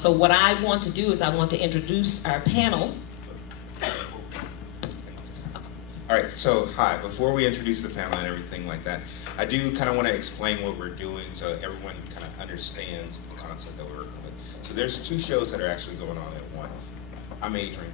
So what I want to do is I want to introduce our panel. All right, so hi, before we introduce the panel and everything like that, I do kind of want to explain what we're doing so everyone kind of understands the concept that we're working with. So there's 2 shows that are actually going on at once. I'm Adrian.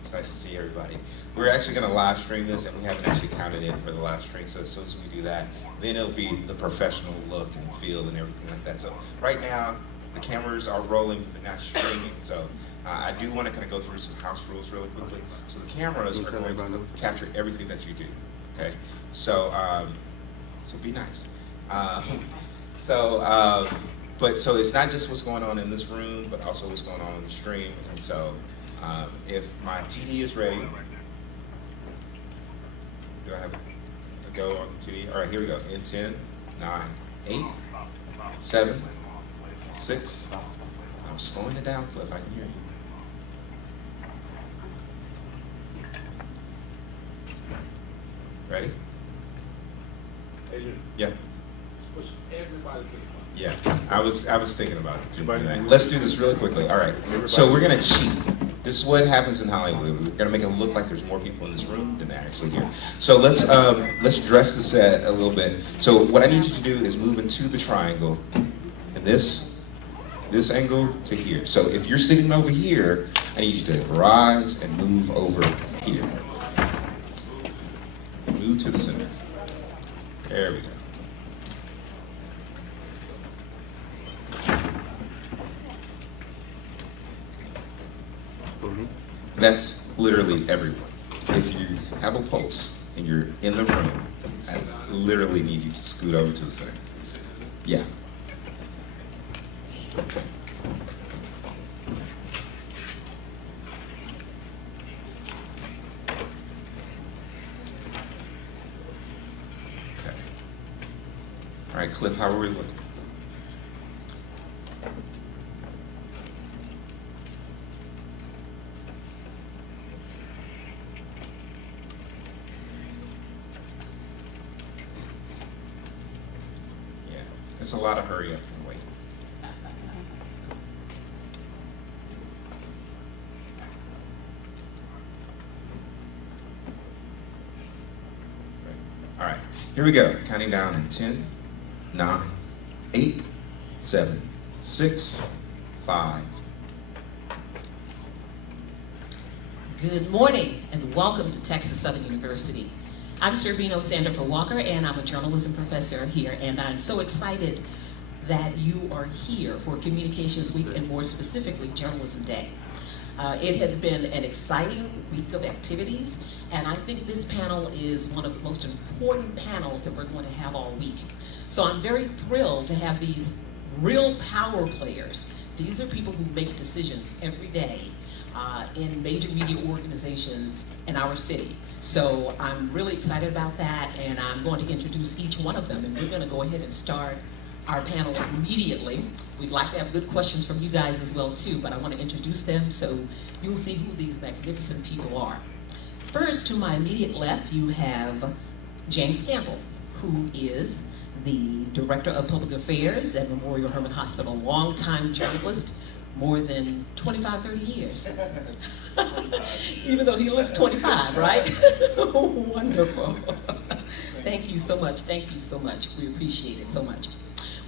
It's nice to see everybody. We're actually going to live stream this, and we haven't actually counted in for the live stream, so as soon as we do that, then it'll be the professional look and feel and everything like that. So right now, the cameras are rolling, but they're not streaming, so I do want to kind of go through some house rules really quickly. So the cameras are going to capture everything that you do, okay? So, so be nice. So it's not just what's going on in this room, but also what's going on in the stream. And so if my TD is ready, do I have a go on the TD? All right, here we go. In 10, 9, 8, 7, 6. I'm slowing it down, Cliff. I can hear you. Ready? Adrian, Yeah. push everybody to the front. Yeah, I was thinking about it. Let's do this really quickly. All right. So we're gonna cheat. This is what happens in Hollywood. We're gonna make it look like there's more people in this room than actually here. So let's dress the set a little bit. So what I need you to do is move into the triangle, and this angle to here. So if you're sitting over here, I need you to rise and move over here. Move to the center. There we go. That's literally everyone. If you have a pulse and you're in the room, I literally need you to scoot over to the center. Yeah. Okay. All right, Cliff, how are we looking? It's a lot of hurry up and wait. All right, here we go. Counting down in 10, 9, 8, 7, 6, 5. Good morning and welcome to Texas Southern University. I'm Servino Sandifer Walker, and I'm a journalism professor here, and I'm so excited that you are here for Communications Week and more specifically Journalism Day. It has been an exciting week of activities, and I think this panel is one of the most important panels that we're going to have all week. So I'm very thrilled to have these real power players. These are people who make decisions every day in major media organizations in our city. So I'm really excited about that, and I'm going to introduce each one of them, and we're going to go ahead and start our panel immediately. We'd like to have good questions from you guys as well too, but I want to introduce them so you'll see who these magnificent people are. First, to my immediate left, you have James Campbell, who is the Director of Public Affairs at Memorial Hermann Hospital, longtime journalist, more than 25, 30 years. Even though he looks 25, right? Wonderful. Thank you so much. Thank you so much. We appreciate it so much.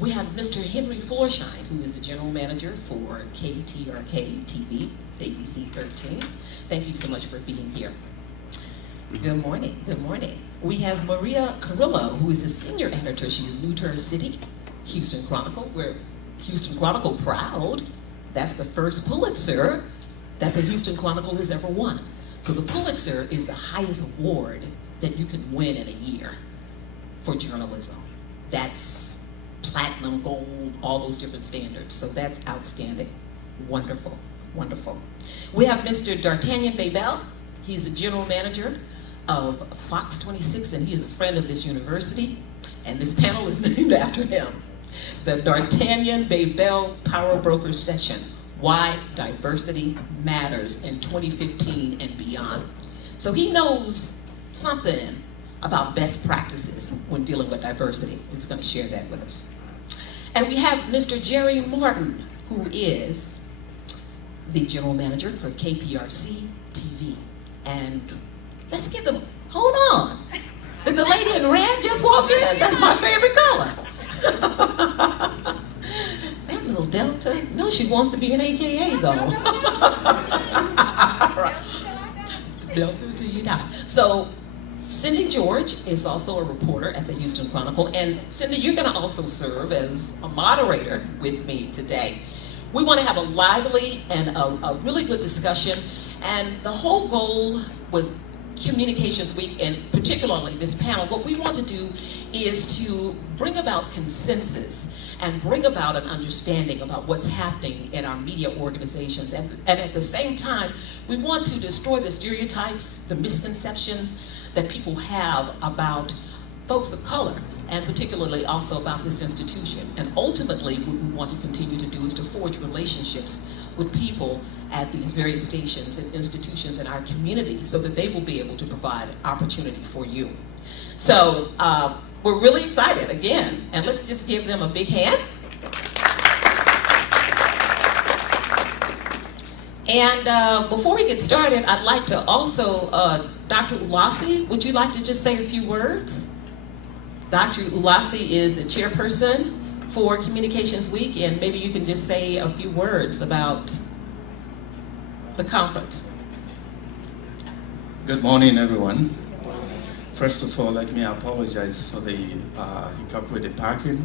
We have Mr. Henry Florsheim, who is the General Manager for KTRK TV, ABC 13. Thank you so much for being here. Good morning. Good morning. We have Maria Carrillo, who is the Senior Editor. She's new to her city, Houston Chronicle. We're Houston Chronicle proud. That's the first Pulitzer that the Houston Chronicle has ever won. So the Pulitzer is the highest award that you can win in a year for journalism. That's platinum, gold, all those different standards. So that's outstanding. Wonderful, wonderful. We have Mr. D'Artagnan Babel. He's the general manager of Fox 26, and he is a friend of this university. And this panel is named after him. The D'Artagnan Babel Power Broker Session, Why Diversity Matters in 2015 and Beyond. So he knows something about best practices when dealing with diversity. He's going to share that with us. And we have Mr. Jerry Martin, who is the general manager for KPRC TV. And let's give them, hold on. Did the lady in red just walk in? That's my favorite color. That little Delta. No, she wants to be an AKA though. Delta till you die. So Cindy George is also a reporter at the Houston Chronicle. And Cindy, you're gonna also serve as a moderator with me today. We wanna have a lively and a really good discussion. And the whole goal with Communications Week, and particularly this panel, what we want to do is to bring about consensus and bring about an understanding about what's happening in our media organizations. And at the same time, we want to destroy the stereotypes, the misconceptions that people have about folks of color, and particularly also about this institution. And ultimately, what we want to continue to do is to forge relationships with people at these various stations and institutions in our community so that they will be able to provide opportunity for you. So we're really excited again, and let's just give them a big hand. And before we get started, I'd like to also, Dr. Ulasi, would you like to just say a few words? Dr. Ulasi is the chairperson for Communications Week, and maybe you can just say a few words about the conference. Good morning, everyone. First of all, let me apologize for the hiccup with the parking.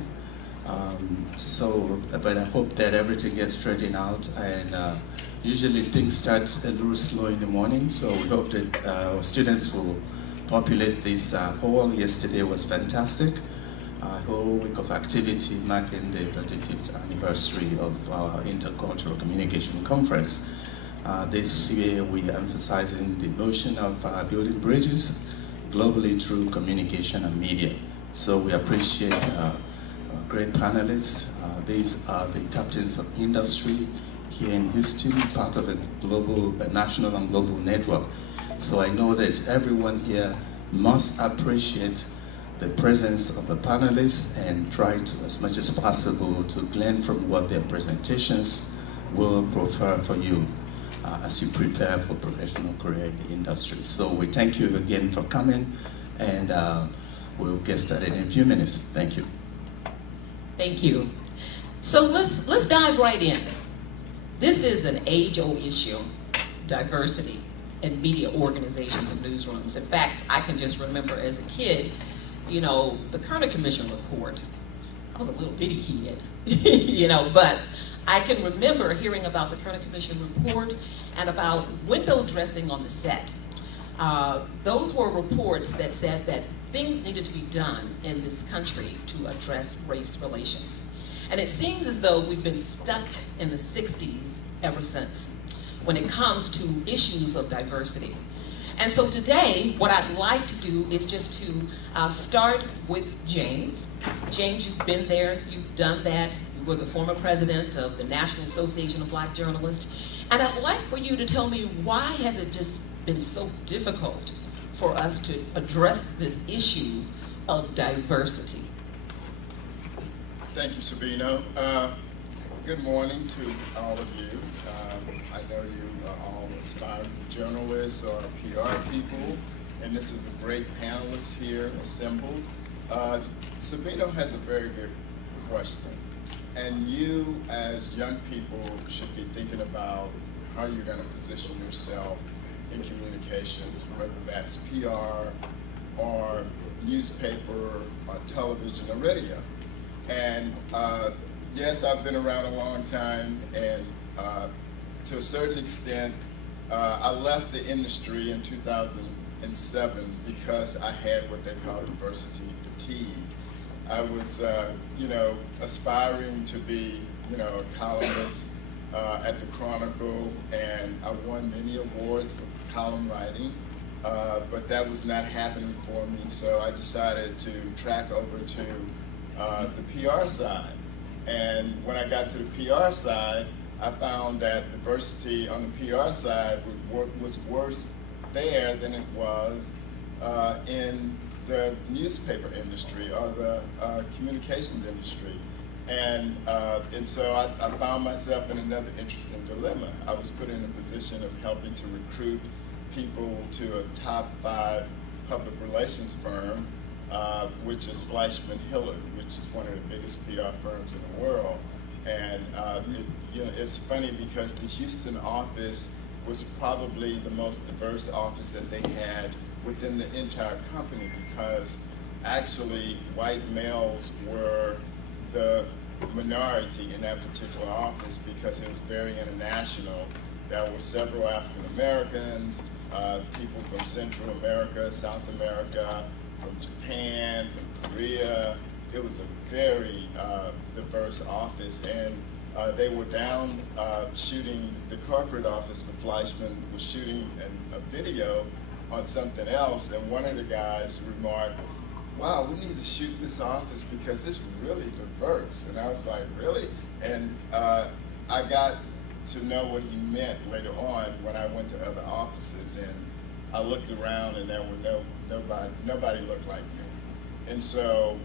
But I hope that everything gets straightened out. And usually things start a little slow in the morning, so we hope that our students will populate this hall. Yesterday was fantastic. A whole week of activity marking the 35th anniversary of our Intercultural Communication Conference. This year we are emphasizing the notion of building bridges globally through communication and media. So we appreciate our great panelists. These are the captains of industry here in Houston, part of a global, national and global network. So I know that everyone here must appreciate the presence of the panelists and try to, as much as possible, to glean from what their presentations will prefer for you as you prepare for professional career in the industry. So we thank you again for coming, and we'll get started in a few minutes. Thank you. Thank you. So let's dive right in. This is an age-old issue, diversity in media organizations and newsrooms. In fact, I can just remember as a kid, you know, the Kerner Commission report. I was a little bitty kid, you know, but I can remember hearing about the Kerner Commission report and about window dressing on the set. Those were reports that said that things needed to be done in this country to address race relations. And it seems as though we've been stuck in the 60s ever since when it comes to issues of diversity. And so today, what I'd like to do is just to start with James. James, you've been there, you've done that. You were the former president of the National Association of Black Journalists. And I'd like for you to tell me, why has it just been so difficult for us to address this issue of diversity? Thank you, Sabino. Good morning to all of you. I know you are all aspiring journalists or PR people, and this is a great panelist here assembled. Sabino has a very good question, and you as young people should be thinking about how you're going to position yourself in communications, whether that's PR or newspaper or television or radio. And yes, I've been around a long time, and to a certain extent, I left the industry in 2007 because I had what they call diversity fatigue. I was, aspiring to be, a columnist at the Chronicle, and I won many awards for column writing, but that was not happening for me, so I decided to track over to the PR side. And when I got to the PR side, I found that diversity on the PR side was worse there than it was in the newspaper industry or the communications industry. And so I found myself in another interesting dilemma. I was put in a position of helping to recruit people to a top 5 public relations firm, which is Fleischman Hillard, which is one of the biggest PR firms in the world. And it's funny because the Houston office was probably the most diverse office that they had within the entire company, because actually white males were the minority in that particular office because it was very international. There were several African Americans, people from Central America, South America, from Japan, from Korea. It was a very diverse office, and they were down shooting, the corporate office for Fleischman was shooting a video on something else, and one of the guys remarked, "Wow, we need to shoot this office because it's really diverse." And I was like, "Really?" And I got to know what he meant later on when I went to other offices, and I looked around and there were nobody looked like me. And so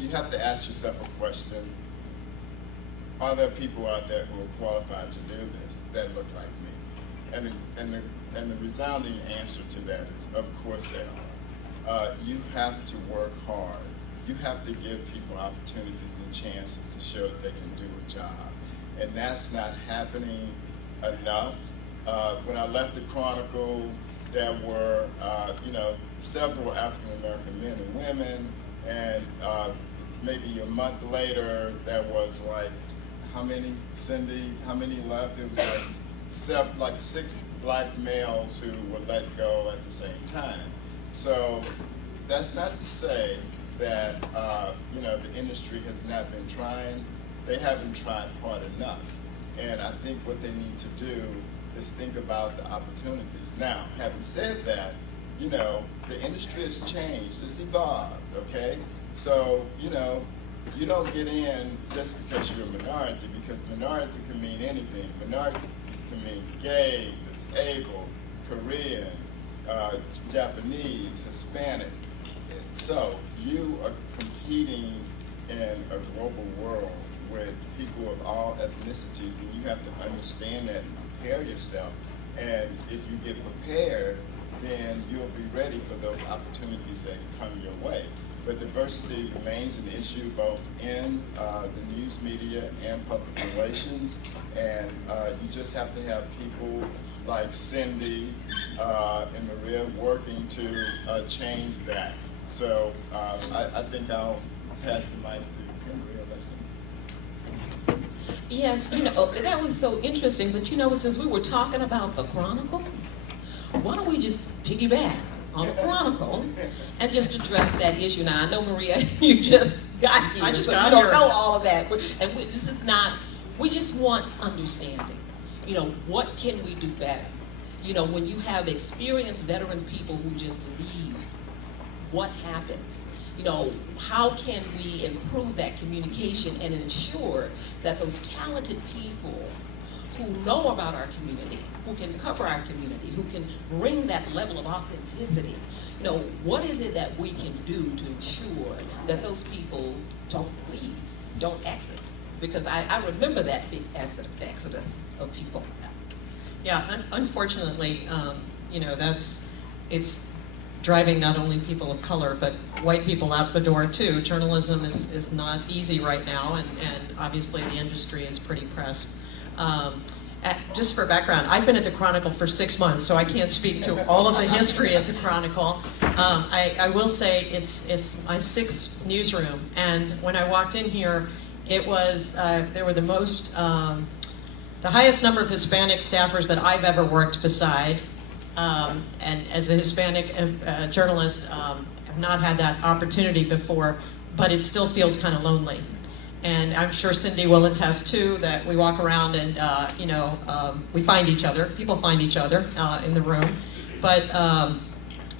you have to ask yourself a question: are there people out there who are qualified to do this that look like me? And the resounding answer to that is, of course they are. You have to work hard. You have to give people opportunities and chances to show that they can do a job. And that's not happening enough. When I left the Chronicle, there were several African American men and women, and maybe a month later there was like, how many, Cindy? How many left? It was like 6 black males who were let go at the same time. So that's not to say that the industry has not been trying. They haven't tried hard enough. And I think what they need to do is think about the opportunities. Now, having said that, the industry has changed. It's evolved, okay? So, you don't get in just because you're a minority, because minority can mean anything. Minority can mean gay, disabled, Korean, Japanese, Hispanic. So you are competing in a global world with people of all ethnicities, and you have to understand that and prepare yourself. And if you get prepared, then you'll be ready for those opportunities that come your way. But diversity remains an issue both in the news media and public relations, and you just have to have people like Cindy and Maria working to change that. So I think I'll pass the mic to Maria. Yes, that was so interesting, but since we were talking about the Chronicle, why don't we just piggyback on the Chronicle and just address that issue? Now, I know, Maria, you just got here. I just so got you here. don't know all of that. And this is not, we just want understanding. What can we do better? When you have experienced veteran people who just leave, what happens? How can we improve that communication and ensure that those talented people who know about our community, who can cover our community, who can bring that level of authenticity, what is it that we can do to ensure that those people don't leave, don't exit? Because I remember that big exodus of people. Yeah, unfortunately, it's driving not only people of color, but white people out the door too. Journalism is not easy right now, and obviously the industry is pretty pressed. Just for background, I've been at the Chronicle for 6 months, so I can't speak to all of the history at the Chronicle. I will say it's my 6th newsroom, and when I walked in here, it was there were the highest number of Hispanic staffers that I've ever worked beside. And as a Hispanic journalist, I've not had that opportunity before, but it still feels kind of lonely. And I'm sure Cindy will attest too that we walk around and we find each other. People find each other in the room, but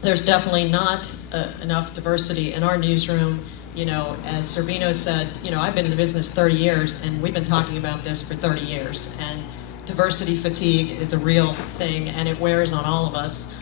there's definitely not enough diversity in our newsroom. As Servino said, I've been in the business 30 years, and we've been talking about this for 30 years. And diversity fatigue is a real thing, and it wears on all of us,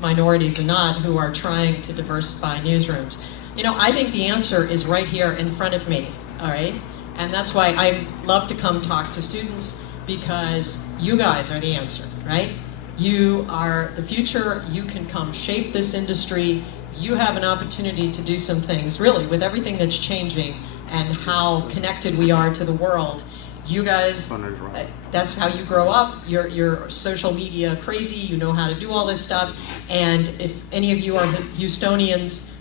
minorities and not, who are trying to diversify newsrooms. You know, I think the answer is right here in front of me, all right? And that's why I love to come talk to students, because you guys are the answer, right? You are the future. You can come shape this industry. You have an opportunity to do some things, really, with everything that's changing and how connected we are to the world. You guys, that's how you grow up. You're social media crazy. You know how to do all this stuff. And if any of you are Houstonians,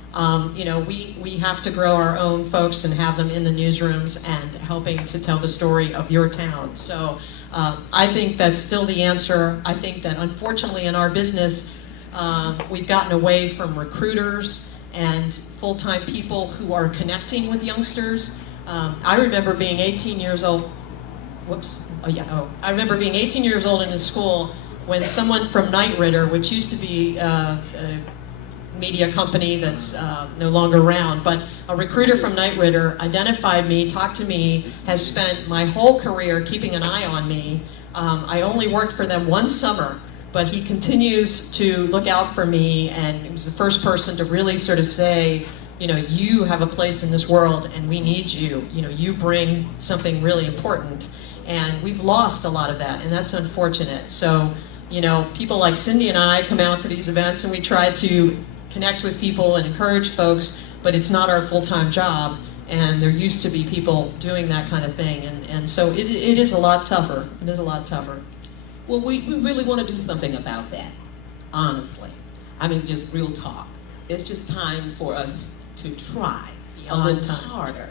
you know, we have to grow our own folks and have them in the newsrooms and helping to tell the story of your town. So I think that's still the answer. I think that unfortunately in our business, we've gotten away from recruiters and full-time people who are connecting with youngsters. I remember being 18 years old. I remember being 18 years old in a school when someone from Knight Ridder, which used to be a media company that's no longer around, but a recruiter from Knight Ridder identified me, talked to me, has spent my whole career keeping an eye on me. I only worked for them one summer, but he continues to look out for me, and he was the first person to really sort of say, you know, you have a place in this world and we need you. You know, you bring something really important. And we've lost a lot of that, and that's unfortunate. So, you know, people like Cindy and I come out to these events and we try to connect with people and encourage folks, but it's not our full-time job, and there used to be people doing that kind of thing, and so it is a lot tougher. It is a lot tougher. Well, we really want to do something about that, honestly. I mean, just real talk. It's just time for us to try a little harder,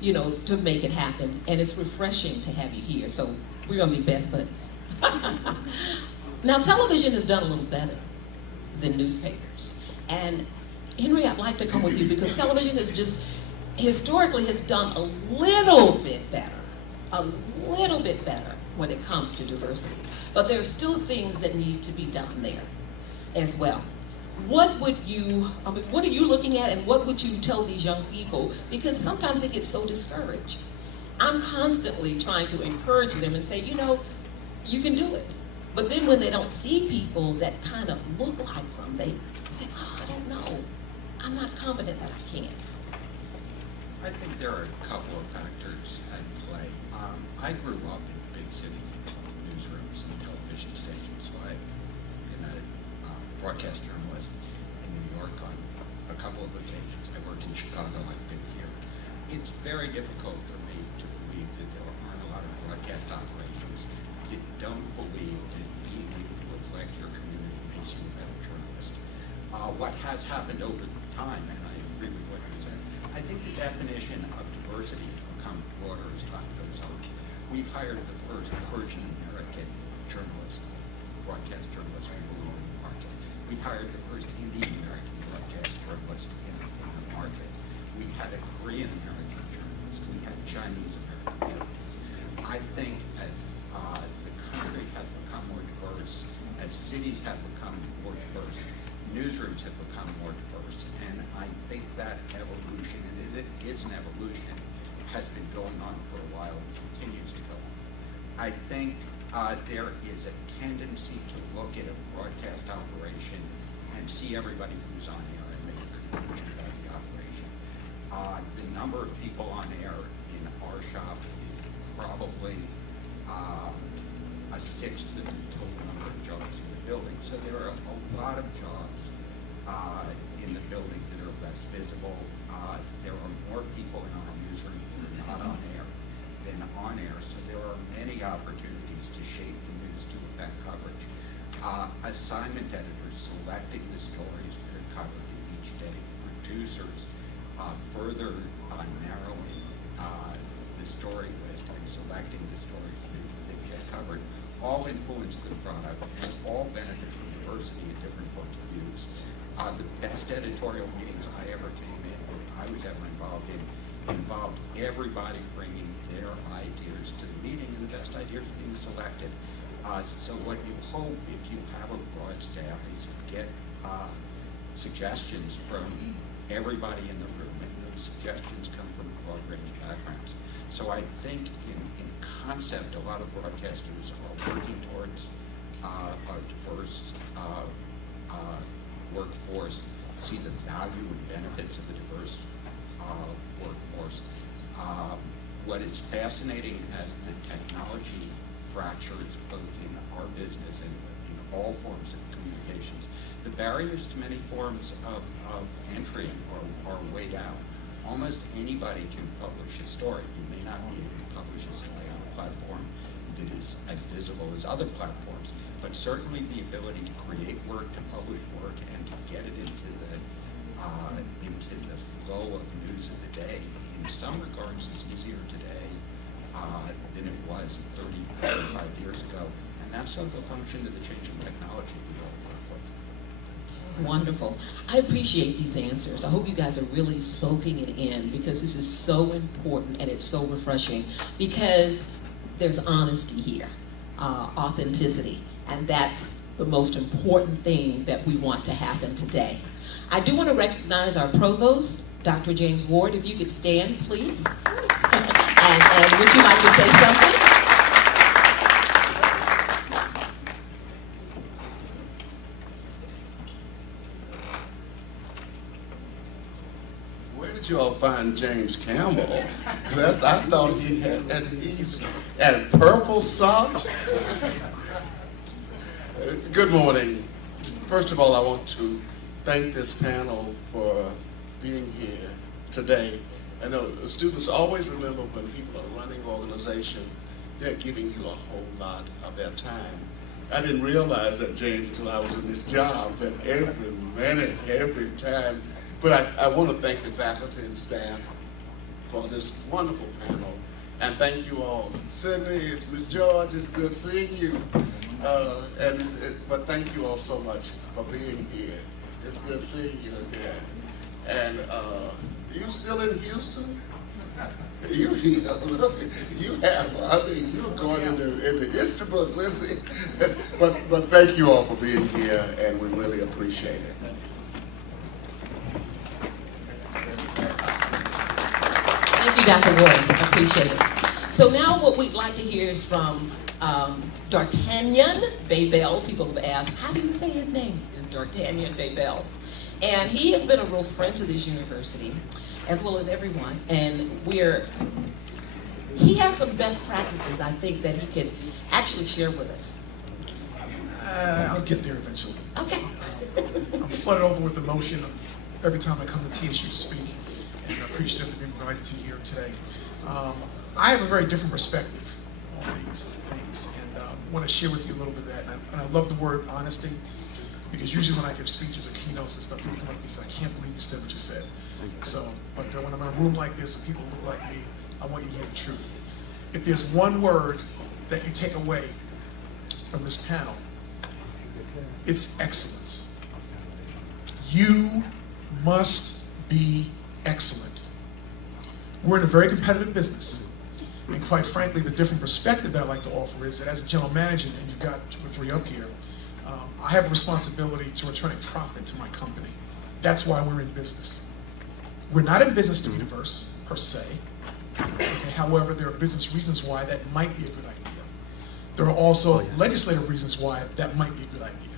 you know, to make it happen. And it's refreshing to have you here, so we're going to be best buddies. Now, television has done a little better than newspapers. And Henry, I'd like to come with you because television is just, historically has done a little bit better when it comes to diversity. But there are still things that need to be done there as well. What are you looking at, and what would you tell these young people? Because sometimes they get so discouraged. I'm constantly trying to encourage them and say, you know, you can do it. But then when they don't see people that kind of look like them, they say, oh, I don't know. I'm not confident that I can. I think there are a couple of factors at play. I grew up in big city newsrooms and television stations. So I've been a broadcast journalist in New York on a couple of occasions. I worked in Chicago, I've been here. It's very difficult for me to believe that there aren't a lot of broadcast operations that don't believe that being able to reflect your community makes you a better journalist. What has happened over time, and I agree with what you said, I think the definition of diversity has become broader as time goes on. We've hired the first Persian American journalist, broadcast journalist we believe in the market. We hired the first Indian American broadcast journalist in the market. We had a Korean American journalist. We had Chinese American journalists. I think as the country has become more diverse, as cities have become more diverse, newsrooms have become more diverse, and I think that evolution, and it is an evolution, has been going on for a while and continues to go on. I think there is a tendency to look at a broadcast operation and see everybody who's on air and make a conclusion about the operation. The number of people on air in our shop is probably a sixth of the total number of jobs in the building. So there are a lot of jobs in the building that are less visible. There are more people in our newsroom who are not on air than on air, so there are many opportunities to shape the news to affect coverage. Assignment editors selecting the stories that are covered each day, producers further narrowing the story list and selecting the stories that get covered, all influence the product and all benefit from diversity and different points of views. The best editorial meetings I ever came in, I was ever involved in, involved everybody bringing their ideas to the meeting, and the best ideas being selected. So what you hope, if you have a broad staff, is you get suggestions from everybody in the room, and those suggestions come from a broad range of backgrounds. So I think in concept, a lot of broadcasters are working towards a diverse workforce. see the value and benefits of a diverse workforce. What is fascinating as the technology fractures both in our business and in all forms of communications, the barriers to many forms of entry are way down. Almost anybody can publish a story. You may not be able to publish a story on a platform that is as visible as other platforms, but certainly the ability to create work, to publish work, and to get it into the flow of news of the day, in some regards, is easier today than it was 30, 35 years ago. And that's sort of a function of the changing technology we all work with. Wonderful. I appreciate these answers. I hope you guys are really soaking it in, because this is so important and it's so refreshing, because there's honesty here, authenticity, and that's the most important thing that we want to happen today. I do want to recognize our provost, Dr. James Ward. If you could stand, please. and would you like to say something? Where did you all find James Campbell? I thought he's at purple socks. Good morning. First of all, I want to thank this panel for being here today. I know the students always remember when people are running organization, they're giving you a whole lot of their time. I didn't realize that, James, until I was in this job, that every minute, every time. But I want to thank the faculty and staff for this wonderful panel. And thank you all. Sydney, it's Ms. George, it's good seeing you. But thank you all so much for being here. It's good seeing you again. And you still in Houston? You have, I mean, you're going in the history books, isn't it? But thank you all for being here, and we really appreciate it. Thank you, Dr. Ward. I appreciate it. So now what we'd like to hear is from D'Artagnan Baybell. People have asked, how do you say his name? Is D'Artagnan Baybell. And he has been a real friend to this university, as well as everyone. And he has some best practices, I think, that he could actually share with us. I'll get there eventually. Okay. I'm flooded over with emotion every time I come to TSU to speak, and I appreciate it being invited to here today. I have a very different perspective on these things, and I want to share with you a little bit of that. And I love the word honesty, because usually when I give speeches or keynotes and stuff, people come up and say, I can't believe you said what you said. So, but when I'm in a room like this with people who look like me, I want you to hear the truth. If there's one word that you take away from this panel, it's excellence. You must be excellent. We're in a very competitive business. And quite frankly, the different perspective that I like to offer is that as a general manager, and you've got 2 or 3 up here, I have a responsibility to return a profit to my company. That's why we're in business. We're not in business to be diverse, per se. Okay, however, there are business reasons why that might be a good idea. There are also legislative reasons why that might be a good idea.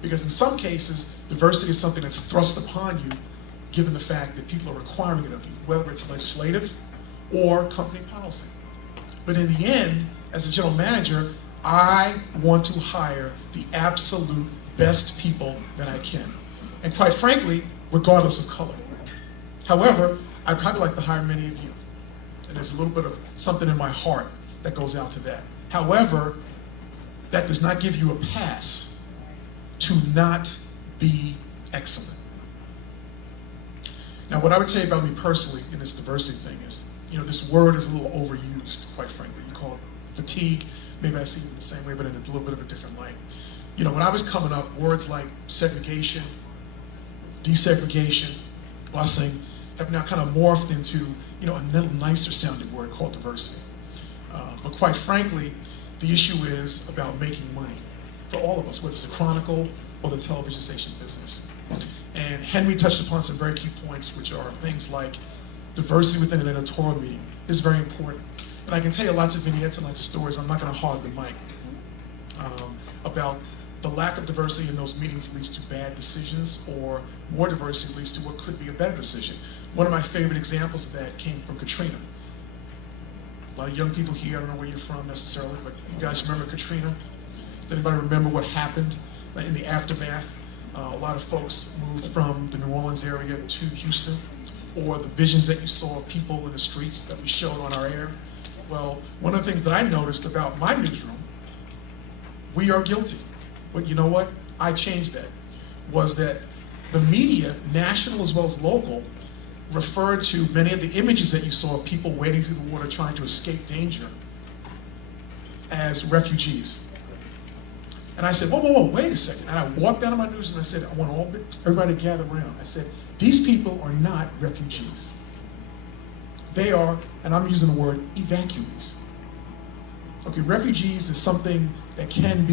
Because in some cases, diversity is something that's thrust upon you, given the fact that people are requiring it of you, whether it's legislative or company policy. But in the end, as a general manager, I want to hire the absolute best people that I can. And quite frankly, regardless of color. However, I'd probably like to hire many of you. And there's a little bit of something in my heart that goes out to that. However, that does not give you a pass to not be excellent. Now, what I would tell you about me personally in this diversity thing is, this word is a little overused, quite frankly. You call it fatigue. Maybe I see it in the same way, but in a little bit of a different light. When I was coming up, words like segregation, desegregation, busing have now kind of morphed into, a little nicer sounding word called diversity. But quite frankly, the issue is about making money for all of us, whether it's the Chronicle or the television station business. And Henry touched upon some very key points, which are things like diversity within an editorial meeting is very important. And I can tell you lots of vignettes and lots of stories. I'm not going to hog the mic about the lack of diversity in those meetings leads to bad decisions, or more diversity leads to what could be a better decision. One of my favorite examples of that came from Katrina. A lot of young people here, I don't know where you're from necessarily, but you guys remember Katrina? Does anybody remember what happened in the aftermath? A lot of folks moved from the New Orleans area to Houston, or the visions that you saw of people in the streets that we showed on our air. Well, one of the things that I noticed about my newsroom, we are guilty. But you know what? I changed that. Was that the media, national as well as local, referred to many of the images that you saw of people wading through the water trying to escape danger as refugees. And I said, whoa, whoa, whoa, wait a second. And I walked down to my newsroom and I said, I want everybody to gather around. I said, these people are not refugees. They are, and I'm using the word, evacuees. Okay, refugees is something that can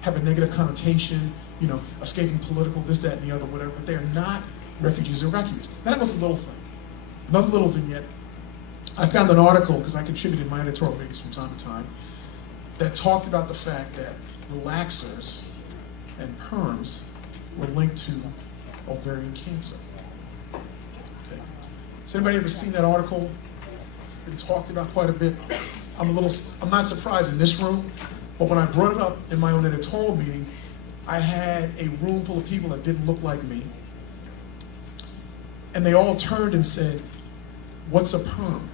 have a negative connotation, you know, escaping political, this, that, and the other, whatever, but they're not refugees, they're evacuees. Now that was a little thing. Another little vignette, I found an article, because I contributed my editorial readings from time to time, that talked about the fact that relaxers and perms were linked to ovarian cancer. Okay. Has anybody ever seen that article? Been talked about quite a bit. I'm not surprised in this room, but when I brought it up in my own editorial meeting, I had a room full of people that didn't look like me, and they all turned and said, what's a perm?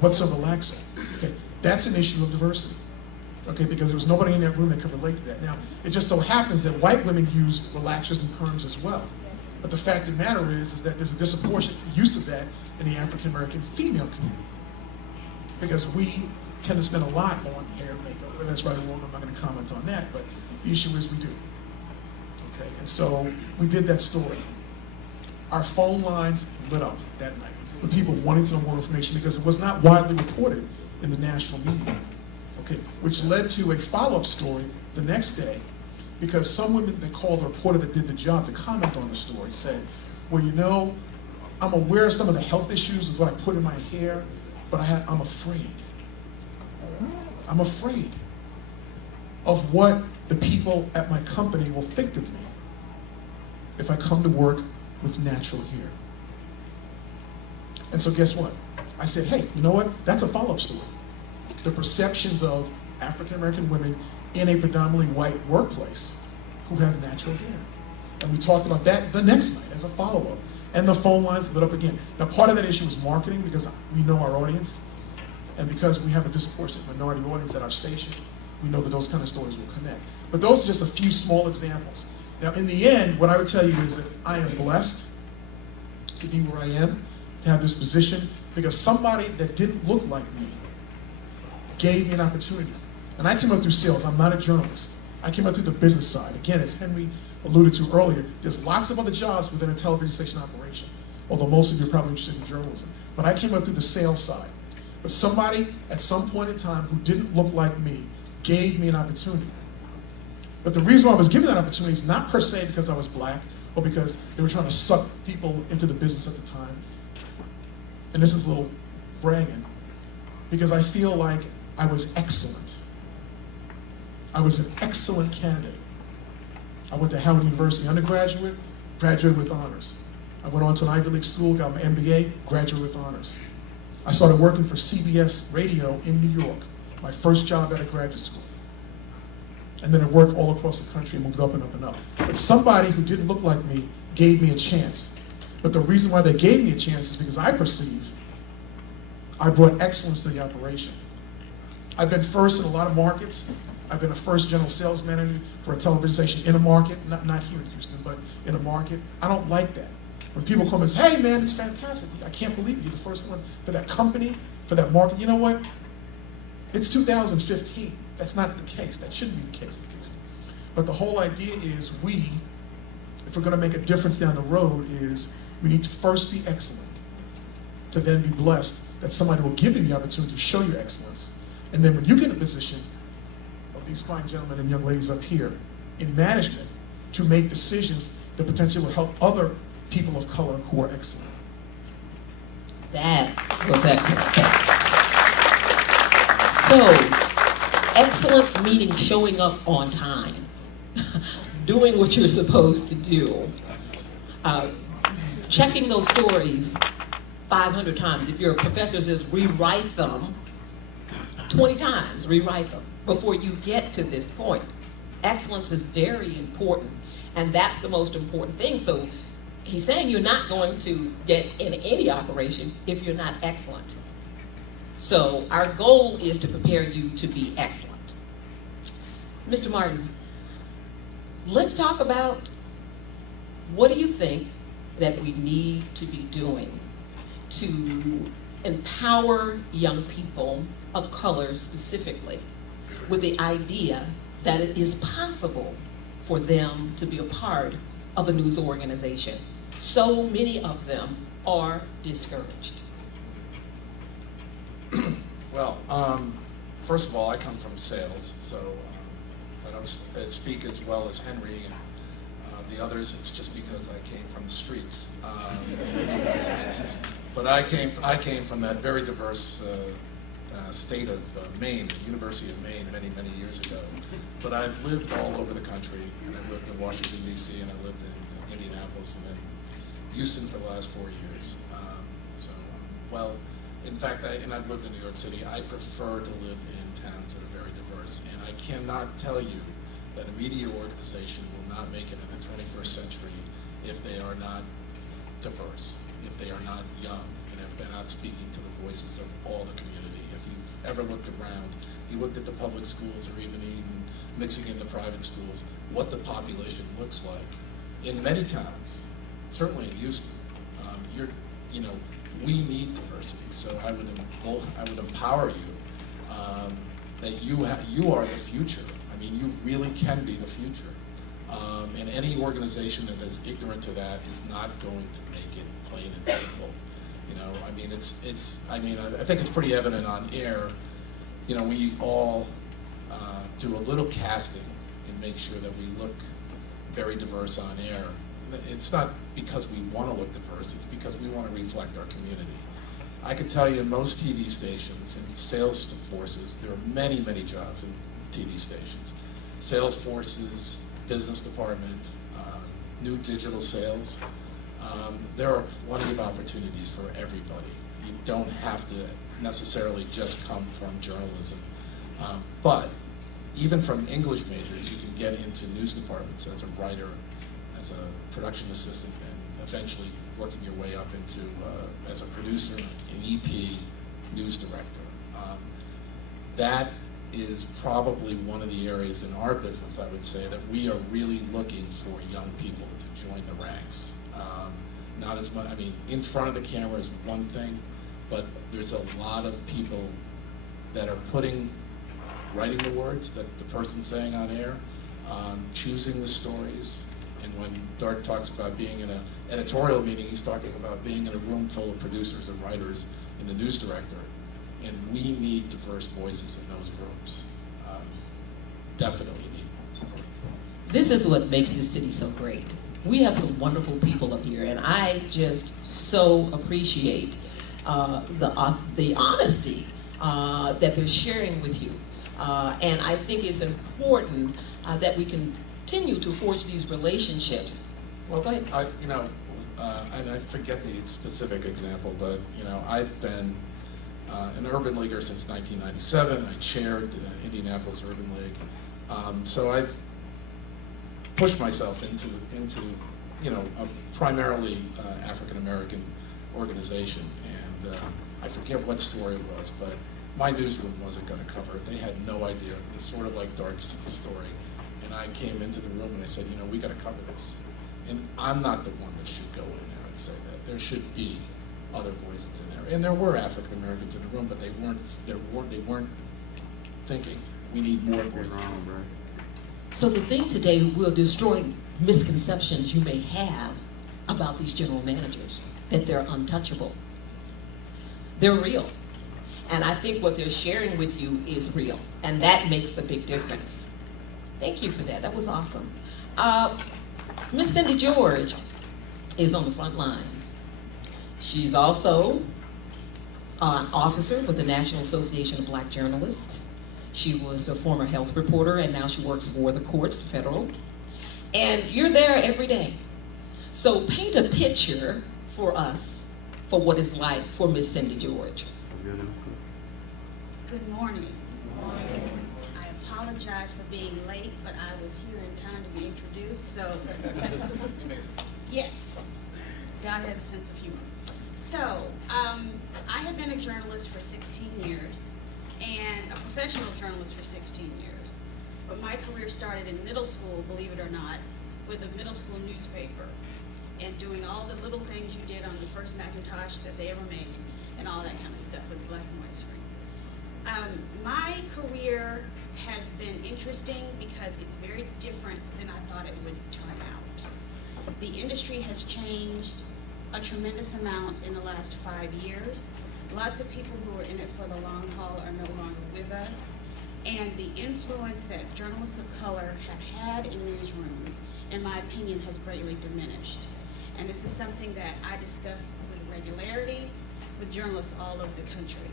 What's a relaxer? Okay, that's an issue of diversity. Okay, because there was nobody in that room that could relate to that. Now, it just so happens that white women use relaxers and perms as well. But the fact of the matter is that there's a disproportionate use of that in the African American female community. Because we tend to spend a lot on hair, makeup. Whether that's right or wrong, I'm not going to comment on that, but the issue is we do. Okay, and so we did that story. Our phone lines lit up that night with people wanting to know more information because it was not widely reported in the national media. Okay, which led to a follow-up story the next day, because some women that called the reporter that did the job to comment on the story said, well, you know, I'm aware of some of the health issues of what I put in my hair, but I'm afraid. I'm afraid of what the people at my company will think of me if I come to work with natural hair. And so guess what? I said, hey, you know what? That's a follow-up story. The perceptions of African-American women in a predominantly white workplace who have natural hair. And we talked about that the next night as a follow-up. And the phone lines lit up again. Now, part of that issue was marketing because we know our audience. And because we have a disproportionate minority audience at our station, we know that those kind of stories will connect. But those are just a few small examples. Now, in the end, what I would tell you is that I am blessed to be where I am, to have this position, because somebody that didn't look like me gave me an opportunity. And I came up through sales. I'm not a journalist. I came up through the business side. Again, as Henry alluded to earlier, there's lots of other jobs within a television station operation, although most of you are probably interested in journalism. But I came up through the sales side. But somebody at some point in time who didn't look like me gave me an opportunity. But the reason why I was given that opportunity is not per se because I was black or because they were trying to suck people into the business at the time. And this is a little bragging, because I feel like I was excellent. I was an excellent candidate. I went to Howard University undergraduate, graduated with honors. I went on to an Ivy League school, got my MBA, graduated with honors. I started working for CBS Radio in New York, my first job out of graduate school. And then I worked all across the country and moved up and up and up. But somebody who didn't look like me gave me a chance. But the reason why they gave me a chance is because I perceive I brought excellence to the operation. I've been first in a lot of markets. I've been a first general sales manager for a television station in a market, not here in Houston, but in a market. I don't like that. When people come and say, hey man, it's fantastic. I can't believe you're the first one for that company, for that market. You know what? It's 2015. That's not the case. That shouldn't be the case. But the whole idea is if we're gonna make a difference down the road, is we need to first be excellent, to then be blessed that somebody will give you the opportunity to show your excellence. And then when you get in a position of these fine gentlemen and young ladies up here in management to make decisions that potentially will help other people of color who are excellent. That was excellent. So, excellent meaning showing up on time. doing what you're supposed to do, checking those stories 500 times. If your professor says rewrite them, 20 times rewrite them before you get to this point. Excellence is very important, and that's the most important thing. So he's saying you're not going to get in any operation if you're not excellent. So our goal is to prepare you to be excellent. Mr. Martin, let's talk about, what do you think that we need to be doing to empower young people of color specifically with the idea that it is possible for them to be a part of a news organization? So many of them are discouraged. Well, first of all, I come from sales, so I don't speak as well as Henry and the others. It's just because I came from the streets. But I came from that very diverse state of Maine, the University of Maine, many, many years ago. But I've lived all over the country, and I've lived in Washington, D.C., and I lived in Indianapolis and then Houston for the last 4 years. Well, in fact, I've lived in New York City. I prefer to live in towns that are very diverse, and I cannot tell you that a media organization will not make it in the 21st century if they are not diverse, if they are not young, and if they're not speaking to the voices of all the community. If you've ever looked around, you looked at the public schools or even mixing in the private schools, what the population looks like in many towns, certainly in Houston, we need diversity. So I would empower you that you are the future. I mean, you really can be the future. And any organization that is ignorant to that is not going to make it plain and simple. I mean, I think it's pretty evident on air. We all do a little casting and make sure that we look very diverse on air. It's not because we want to look diverse, it's because we want to reflect our community. I can tell you in most TV stations and sales forces, there are many, many jobs in TV stations. Sales forces, business department, new digital sales. There are plenty of opportunities for everybody. You don't have to necessarily just come from journalism. But even from English majors, you can get into news departments as a writer, as a production assistant, and eventually working your way up into as a producer, an EP, news director. That is probably one of the areas in our business, I would say, that we are really looking for young people to join the ranks. Not as much, I mean, in front of the camera is one thing, but there's a lot of people that are writing the words that the person's saying on air, choosing the stories. And when Dart talks about being in an editorial meeting, he's talking about being in a room full of producers and writers and the news director. And we need diverse voices in those rooms. Definitely need. This is what makes this city so great. We have some wonderful people up here, and I just so appreciate the honesty that they're sharing with you. And I think it's important that we continue to forge these relationships. Well, go ahead. And I forget the specific example, but I've been an urban leaguer since 1997. I chaired Indianapolis Urban League, so I've pushed myself into a primarily African American organization, and I forget what story it was, but my newsroom wasn't going to cover it. They had no idea. It was sort of like Dart's story. And I came into the room and I said, we got to cover this. And I'm not the one that should go in there and say that. There should be other voices in there. And there were African Americans in the room, but they weren't thinking we need more voices. So the thing today will destroy misconceptions you may have about these general managers, that they're untouchable. They're real. And I think what they're sharing with you is real. And that makes a big difference. Thank you for that. That was awesome. Miss Cindy George is on the front lines. She's also an officer with the National Association of Black Journalists. She was a former health reporter, and now she works for the courts, federal. And you're there every day. So paint a picture for us for what it's like for Miss Cindy George. Good morning. I apologize for being late, but I was here in time to be introduced, so yes, God has a sense of humor. So, I have been a journalist for 16 years and a professional journalist for 16 years. But my career started in middle school, believe it or not, with a middle school newspaper and doing all the little things you did on the first Macintosh that they ever made and all that kind of stuff with black and white screen. My career has been interesting because it's very different than I thought it would turn out. The industry has changed a tremendous amount in the last 5 years. Lots of people who are in it for the long haul are no longer with us. And the influence that journalists of color have had in newsrooms, in my opinion, has greatly diminished. And this is something that I discuss with regularity with journalists all over the country.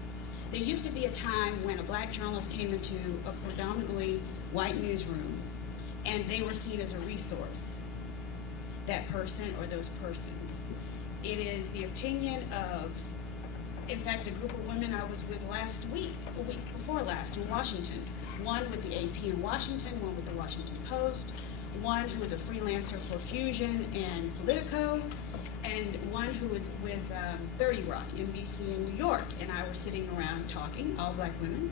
There used to be a time when a black journalist came into a predominantly white newsroom and they were seen as a resource, that person or those persons. It is the opinion of, in fact, a group of women I was with last week, a week before last in Washington, one with the AP in Washington, one with the Washington Post, one who was a freelancer for Fusion and Politico, and one who was with 30 Rock, NBC in New York, and I were sitting around talking, all black women,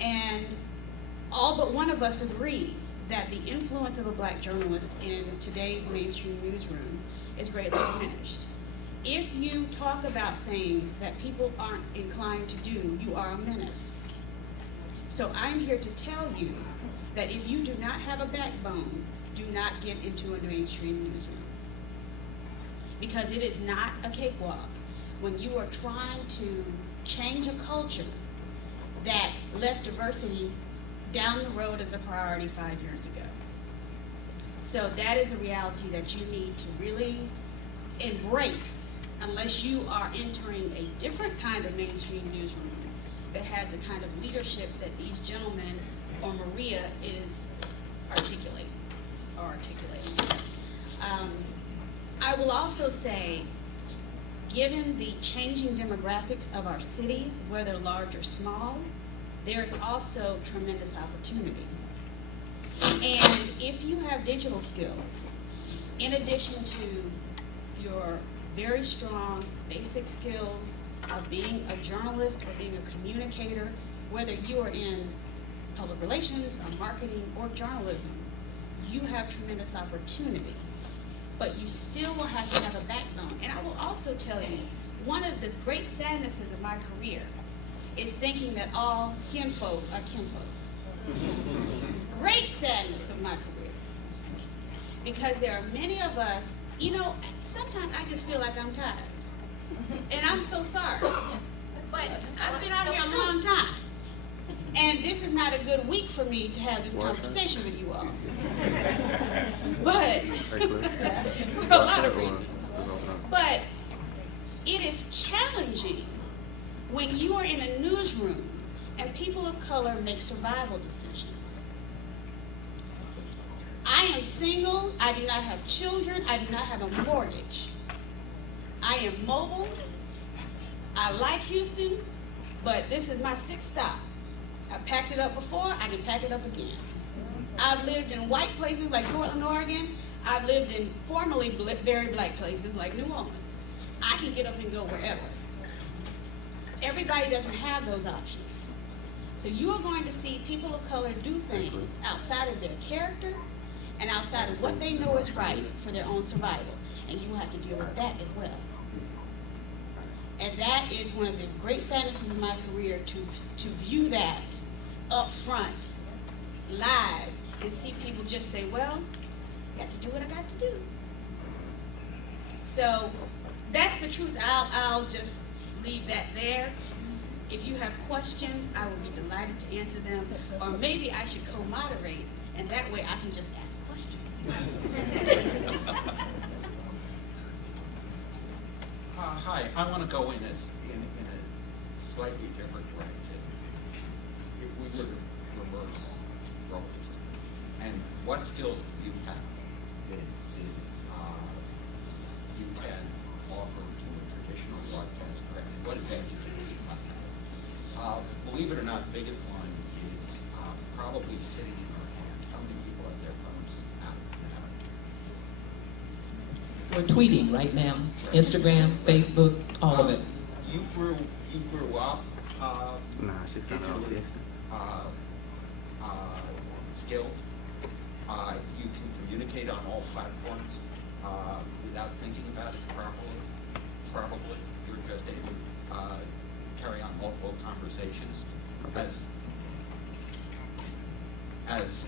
and all but one of us agreed that the influence of a black journalist in today's mainstream newsrooms is greatly diminished. If you talk about things that people aren't inclined to do, you are a menace. So I'm here to tell you that if you do not have a backbone, do not get into a mainstream newsroom. Because it is not a cakewalk when you are trying to change a culture that left diversity down the road as a priority 5 years ago. So that is a reality that you need to really embrace unless you are entering a different kind of mainstream newsroom that has the kind of leadership that these gentlemen or Maria is articulating. I will also say, given the changing demographics of our cities, whether large or small, there's also tremendous opportunity. And if you have digital skills, in addition to your very strong basic skills of being a journalist or being a communicator, whether you are in public relations or marketing or journalism, you have tremendous opportunity. But you still will have to have a backbone. And I will also tell you, one of the great sadnesses of my career is thinking that all skin folk are kinfolk. Great sadness of my career. Because there are many of us, you know, sometimes I just feel like I'm tired. And I'm so sorry. But I've been out here a long time. And this is not a good week for me to have this conversation with you all. But, for a lot of reasons. But it is challenging when you are in a newsroom and people of color make survival decisions. I am single, I do not have children, I do not have a mortgage. I am mobile, I like Houston, but this is my sixth stop. I packed it up before, I can pack it up again. I've lived in white places like Portland, Oregon. I've lived in formerly very black places like New Orleans. I can get up and go wherever. Everybody doesn't have those options. So you are going to see people of color do things outside of their character and outside of what they know is right for their own survival. And you will have to deal with that as well. And that is one of the great sadnesses of my career, to view that up front, live, and see people just say, well, got to do what I got to do. So that's the truth. I'll just leave that there. If you have questions, I will be delighted to answer them. Or maybe I should co-moderate, and that way I can just ask questions. Hi, I want to go in a slightly different direction. If we were what skills do you have that you can offer to a traditional broadcaster, and what advantages do you have? Believe it or not, the biggest one is probably sitting in your hand. How many people have their phones out now? We're tweeting right now. Instagram, Facebook, all of it. You grew up She's got all digitally distance. skilled. You can communicate on all platforms without thinking about it probably. You're just able to carry on multiple conversations. As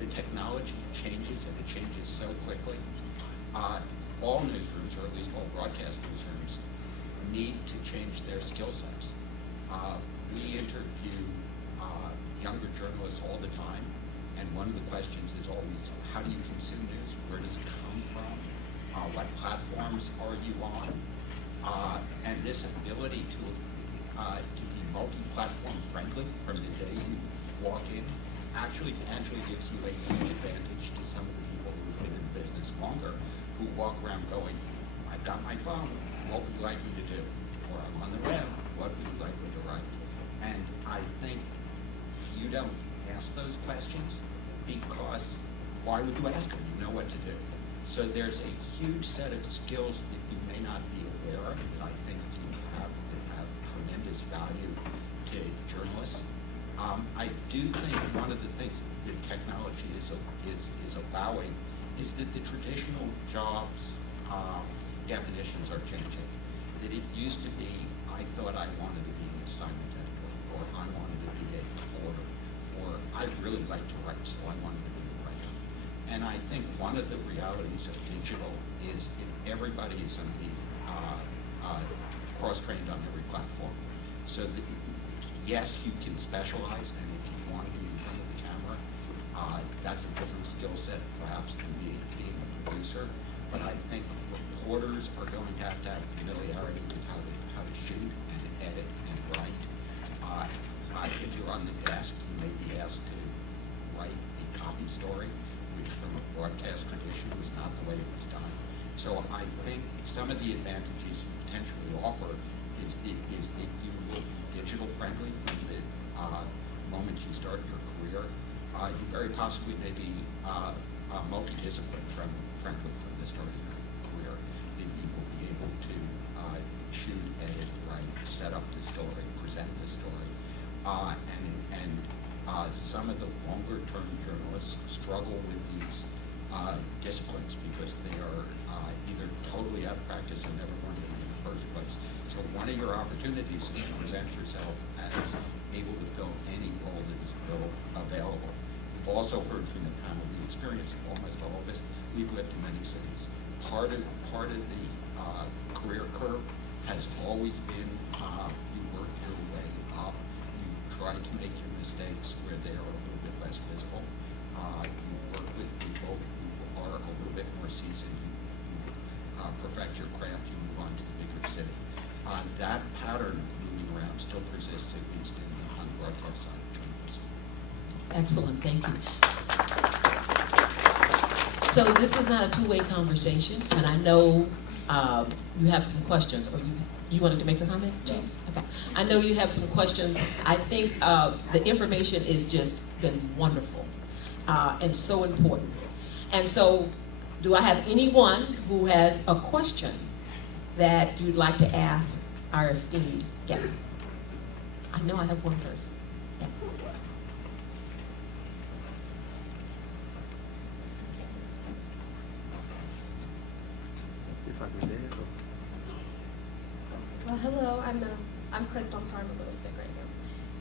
the technology changes, and it changes so quickly, all newsrooms, or at least all broadcast newsrooms, need to change their skill sets. We interview younger journalists all the time, and one of the questions is always, how do you consume news? Where does it come from? What platforms are you on? And this ability to be multi-platform friendly from the day you walk in actually gives you a huge advantage to some of the people who've been in business longer, who walk around going, I've got my phone, what would you like me to do? Or I'm on the web, what would you like me to write? And I think you don't ask those questions because why would you ask them? You know what to do. So there's a huge set of skills that you may not be aware of that I think you have that have tremendous value to journalists. I do think one of the things that technology is allowing is that the traditional jobs definitions are changing. That it used to be, I thought I wanted to be an assignment editor, or I wanted to be a reporter, or I really like to write, so I wanted to be a writer. And I think one of the realities of digital is that everybody is going to be cross-trained on every platform. So that, yes, you can specialize, and if you want to be in front of the camera, that's a different skill set perhaps than being a producer. But I think reporters are going to have familiarity with how to shoot and edit and write. If you're on the desk, you may be asked to write a copy story, which from a broadcast tradition was not the way it was done. So I think some of the advantages you potentially offer is that you will be digital friendly from the moment you start your career. You very possibly may be multidiscipline friendly from the start of your career. That you will be able to shoot, edit, write, set up the story, present the story, and some of the longer term journalists struggle with these disciplines because they are either totally out of practice or never going to be in the first place. So one of your opportunities is to present yourself as able to fill any role that is available. We've also heard from the panel the experience of almost all of us. We've lived in many cities. Part of the career curve has always been you work your way up. You try to make your mistakes where they are a little bit less visible. You work with people who are a little bit more seasoned. You perfect your craft. You move on to the bigger city. That pattern of moving around still persists, at least on the broadcast side of journalism. Excellent, thank you. So this is not a two-way conversation, and I know you have some questions, or you wanted to make a comment, James? Okay. I know you have some questions. I think the information has just been wonderful and so important. And so, do I have anyone who has a question that you'd like to ask our esteemed guest? I know I have one person. Yeah. Well, hello. I'm Crystal. I'm sorry, I'm a little sick right now.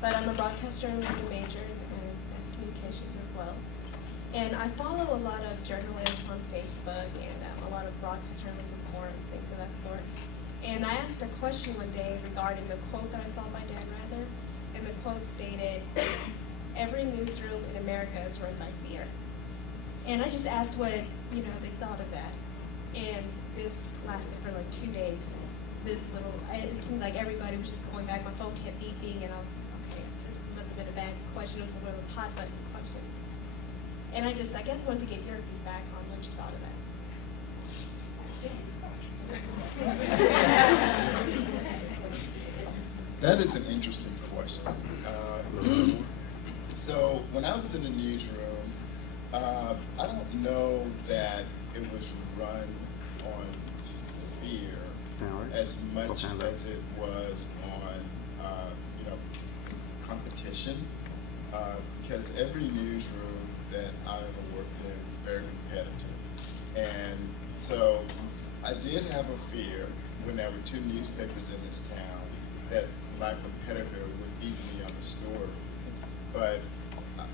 But I'm a broadcast journalism major and mass communications as well. And I follow a lot of journalists on Facebook and a lot of broadcast journalism forums, things of that sort. And I asked a question one day regarding a quote that I saw by Dan Rather, and the quote stated, "Every newsroom in America is run by fear." And I just asked what they thought of that. And this lasted for like 2 days. It seemed like everybody was just going back. My phone kept beeping, and I was like, okay, this must have been a bad question. It was one of those hot button questions. And I guess wanted to get your feedback on what you thought of it. That is an interesting question. So when I was in the newsroom, I don't know that it was run on fear as much as it was on, competition. Because every newsroom that I ever worked in was very competitive. And so I did have a fear when there were two newspapers in this town that my competitor would beat me on the story. But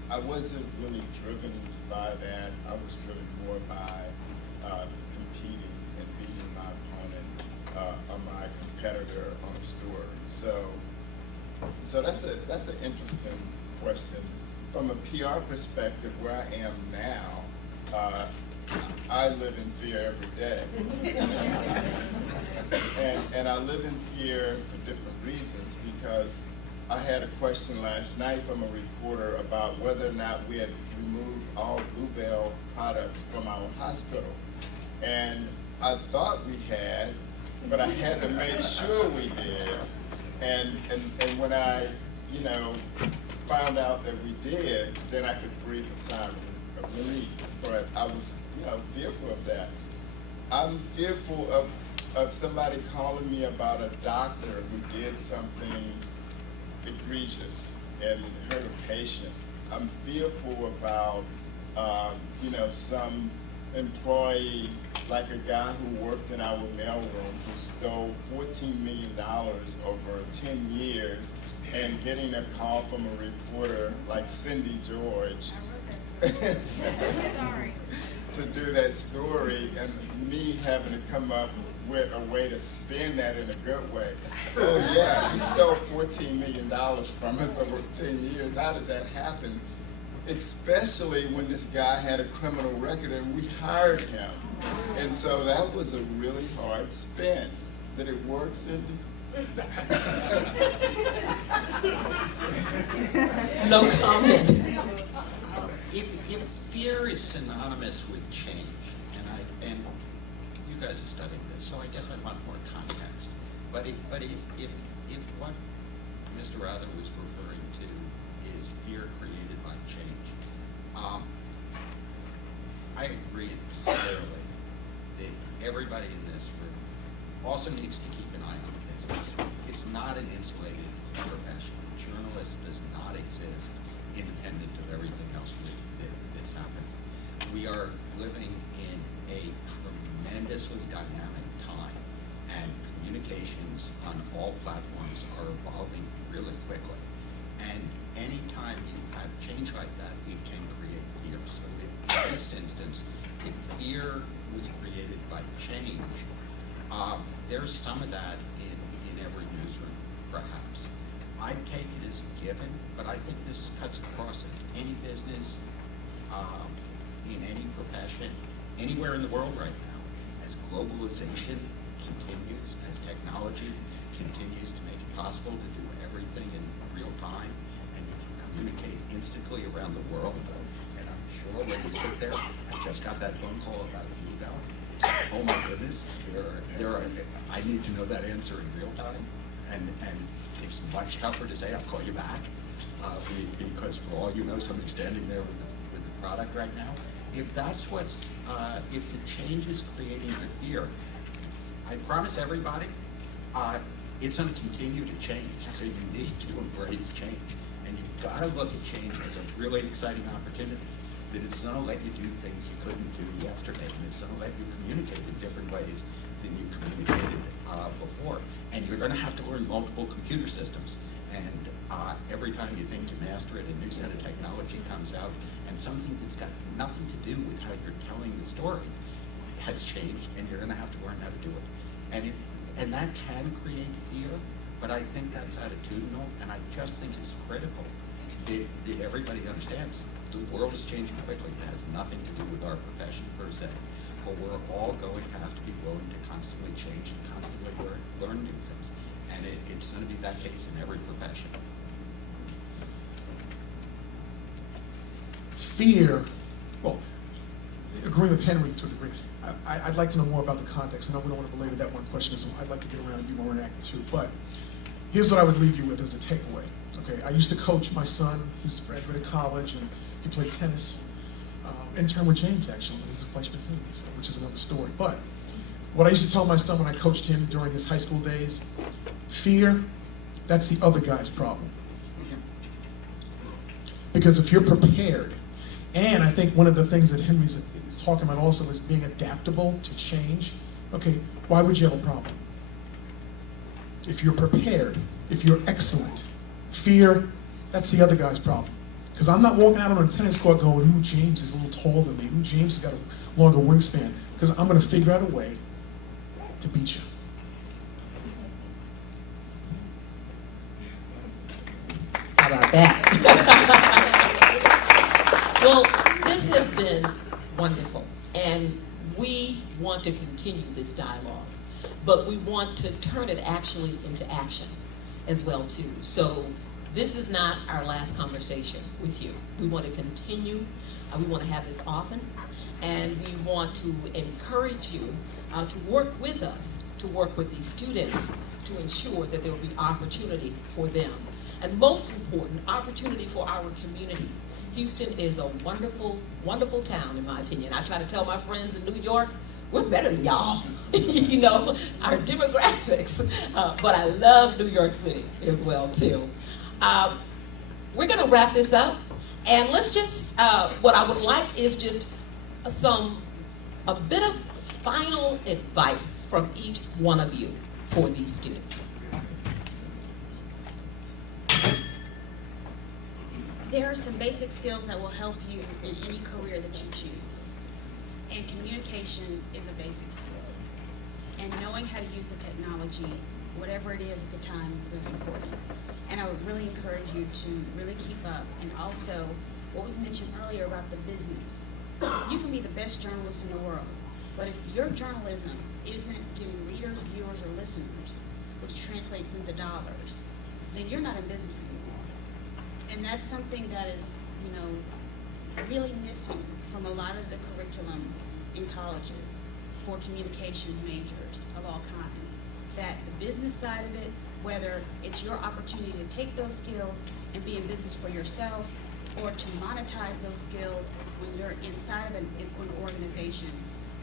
I wasn't really driven by that. I was driven more by competing and beating my opponent or my competitor on a story. So that's an interesting question. From a PR perspective, where I am now, I live in fear every day. and I live in fear for different reasons, because I had a question last night from a reporter about whether or not we had removed all Bluebell products from our hospital. And I thought we had, but I had to make sure we did. And when I, found out that we did, then I could breathe a sigh of relief. But I was, fearful of that. I'm fearful of somebody calling me about a doctor who did something egregious and hurt a patient. I'm fearful about, some employee, like a guy who worked in our mailroom who stole $14 million over 10 years, and getting a call from a reporter like Cindy George Sorry. to do that story, and me having to come up with a way to spin that in a good way. Oh yeah, he stole $14 million from us over 10 years. How did that happen? Especially when this guy had a criminal record and we hired him. And so that was a really hard spin. Did it work, Cindy? No comment. If fear is synonymous with change, and you guys are studying this, so I guess I want more context. But if what Mr. Rather was referring to is fear created by change, I agree entirely that everybody in this room also needs to keep an eye on business. It's not an insulated profession. A journalist does not exist independent of everything else that's happening. We are living in a tremendously dynamic time, and communications on all platforms are evolving really quickly. And anytime you have change like that, it can create fear. So in this instance, if fear was created by change, there's some of that in every newsroom, perhaps. I take it as a given, but I think this cuts across any business, in any profession, anywhere in the world right now. As globalization continues, as technology continues to make it possible to do everything in real time, and you can communicate instantly around the world. And I'm sure when you sit there, I just got that phone call about Bluebell. Oh my goodness, I need to know that answer in real time. And it's much tougher to say, I'll call you back, because for all you know, somebody's standing there with the product right now. If that's if the change is creating the fear, I promise everybody, it's going to continue to change. So you need to embrace change. And you've got to look at change as a really exciting opportunity. That it's going to let you do things you couldn't do yesterday, and it's going to let you communicate in different ways than you communicated before. And you're going to have to learn multiple computer systems. And every time you think you master it, a new set of technology comes out, and something that's got nothing to do with how you're telling the story has changed, and you're going to have to learn how to do it. And that can create fear, but I think that's attitudinal, and I just think it's critical that everybody understands. The world is changing quickly. It has nothing to do with our profession per se, but we're all going to have to be willing to constantly change and constantly learn new things. And it's going to be that case in every profession. Fear well, agreeing with Henry to a degree. I'd like to know more about the context. I know we don't want to belabor that one question, so I'd like to get around and be more interactive too. But here's what I would leave you with as a takeaway. Okay, I used to coach my son, who's graduated college, and he played tennis. Intern with James, actually, he was a freshman here, so, which is another story. But what I used to tell my son when I coached him during his high school days, fear, that's the other guy's problem. Because if you're prepared, and I think one of the things that Henry's is talking about also is being adaptable to change. Okay, why would you have a problem? If you're prepared, if you're excellent, fear, that's the other guy's problem. Because I'm not walking out on a tennis court going, ooh, James is a little taller than me, ooh, James has got a longer wingspan. Because I'm going to figure out a way to beat you. How about that? Well, this has been wonderful, and we want to continue this dialogue, but we want to turn it actually into action as well too. So this is not our last conversation with you. We want to continue. We want to have this often, and we want to encourage you to work with us, to work with these students, to ensure that there will be opportunity for them. And most important, opportunity for our community. Houston is a wonderful, wonderful town, in my opinion. I try to tell my friends in New York, we're better than y'all, you know, our demographics. But I love New York City as well, too. We're going to wrap this up. And let's just, what I would like is just a bit of final advice from each one of you for these students. There are some basic skills that will help you in any career that you choose. And communication is a basic skill. And knowing how to use the technology, whatever it is at the time, is very important. And I would really encourage you to really keep up. And also, what was mentioned earlier about the business. You can be the best journalist in the world, but if your journalism isn't getting readers, viewers, or listeners, which translates into dollars, then you're not in business anymore. And that's something that is, you know, really missing from a lot of the curriculum in colleges for communication majors of all kinds. That the business side of it, whether it's your opportunity to take those skills and be in business for yourself, or to monetize those skills when you're inside of an organization,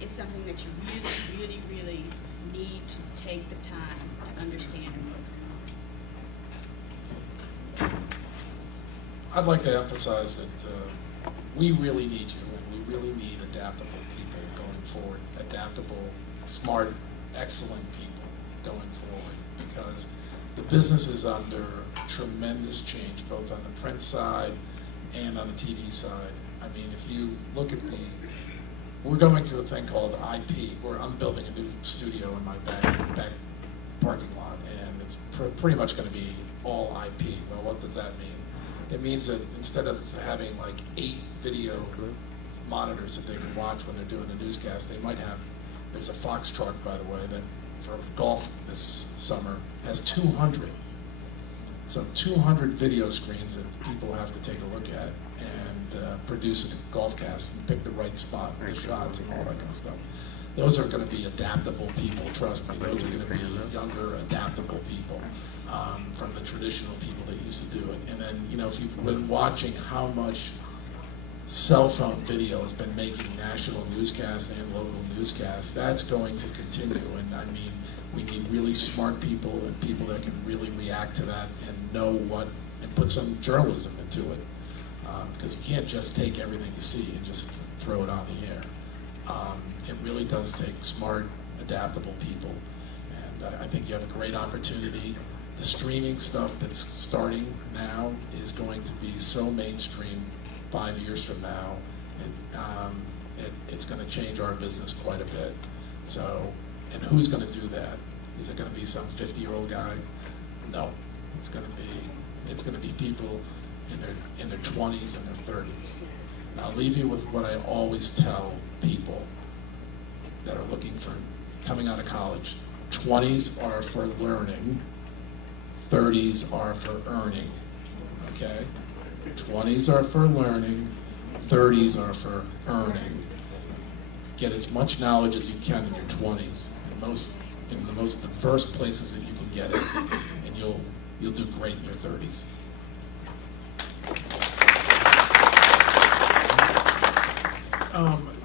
is something that you really, really, really need to take the time to understand and focus on. I'd like to emphasize that we really need you, and we really need adaptable people going forward. Adaptable, smart, excellent people going forward, because the business is under tremendous change, both on the print side and on the TV side. I mean, if you look at we're going to a thing called IP, where I'm building a new studio in my back parking lot, and it's pretty much going to be all IP. Well, what does that mean? It means that instead of having like 8 video monitors that they can watch when they're doing a newscast, they might have, there's a Fox truck, by the way, that for golf this summer has 200. So 200 video screens that people have to take a look at and produce a golf cast and pick the right spot, the shots and all that kind of stuff. Those are going to be adaptable people, trust me. Those are going to be younger, adaptable people from the traditional people that used to do it. And then, you know, if you've been watching how much cell phone video has been making national newscasts and local newscasts, that's going to continue. And I mean, we need really smart people and people that can really react to that and know what, and put some journalism into it. Because you can't just take everything you see and just throw it on the air. It really does take smart, adaptable people. And I think you have a great opportunity. The streaming stuff that's starting now is going to be so mainstream 5 years from now. It's going to change our business quite a bit. So, and who's going to do that? Is it going to be some 50-year-old guy? No, it's going to be people in their 20s and their 30s. And I'll leave you with what I always tell people that are looking for coming out of college. 20s are for learning, 30s are for earning, okay? 20s are for learning, 30s are for earning. Get as much knowledge as you can in your 20s, in the most diverse places that you can get it, and you'll do great in your 30s.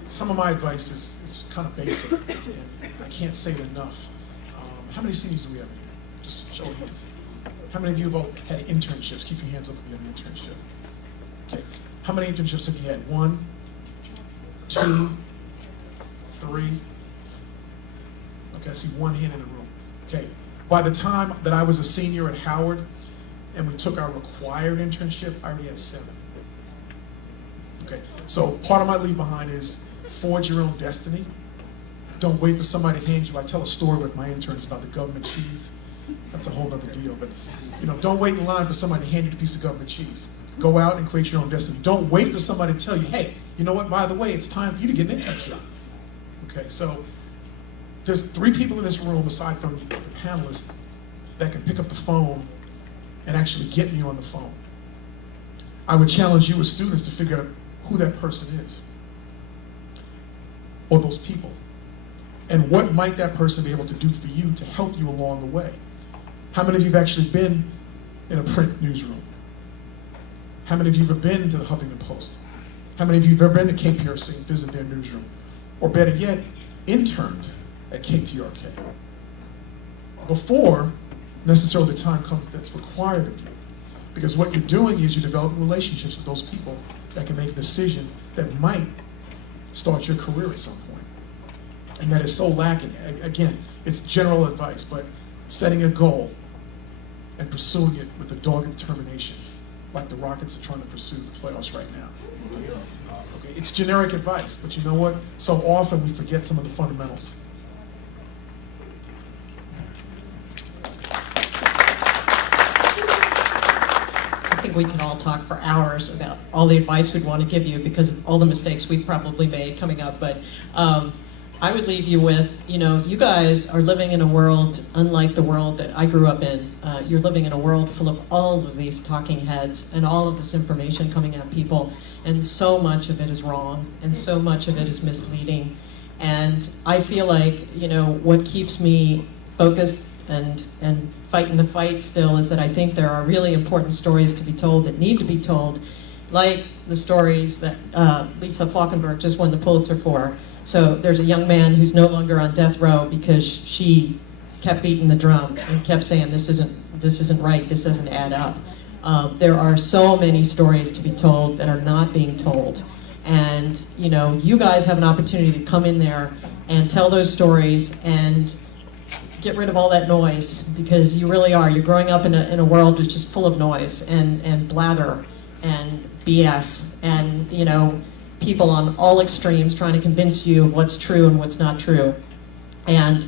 Some of my advice is kind of basic, and I can't say it enough. How many seniors do we have in here? Just show of hands. How many of you have had internships? Keep your hands up if you had an internship. Okay. How many internships have you had? 1, 2, 3? Okay, I see one hand in the room. Okay. By the time that I was a senior at Howard and we took our required internship, I already had 7. Okay. So part of my leave behind is forge your own destiny. Don't wait for somebody to hand you. I tell a story with my interns about the government cheese. That's a whole other deal. But don't wait in line for somebody to hand you the piece of government cheese. Go out and create your own destiny. Don't wait for somebody to tell you, hey, you know what, by the way, it's time for you to get an internship. Okay, so there's 3 people in this room, aside from the panelists, that can pick up the phone and actually get me on the phone. I would challenge you as students to figure out who that person is, or those people. And what might that person be able to do for you to help you along the way? How many of you have actually been in a print newsroom? How many of you have been to the Huffington Post? How many of you have ever been to KPRC and visited their newsroom? Or better yet, interned at KTRK? Before necessarily the time comes that's required of you. Because what you're doing is you're developing relationships with those people that can make a decision that might start your career at some point. And that is so lacking. Again, it's general advice, but setting a goal and pursuing it with a dogged determination, like the Rockets are trying to pursue the playoffs right now. Okay, it's generic advice, but you know what? So often we forget some of the fundamentals. I think we can all talk for hours about all the advice we'd want to give you because of all the mistakes we've probably made coming up, but I would leave you with, you guys are living in a world unlike the world that I grew up in. You're living in a world full of all of these talking heads and all of this information coming at people, and so much of it is wrong, and so much of it is misleading. And I feel like, what keeps me focused and fighting the fight still is that I think there are really important stories to be told that need to be told, like the stories that Lisa Falkenberg just won the Pulitzer for. So there's a young man who's no longer on death row because she kept beating the drum and kept saying this isn't right, this doesn't add up. There are so many stories to be told that are not being told. And you guys have an opportunity to come in there and tell those stories and get rid of all that noise, because you really are. You're growing up in a world that's just full of noise and blather and BS and people on all extremes trying to convince you of what's true and what's not true. And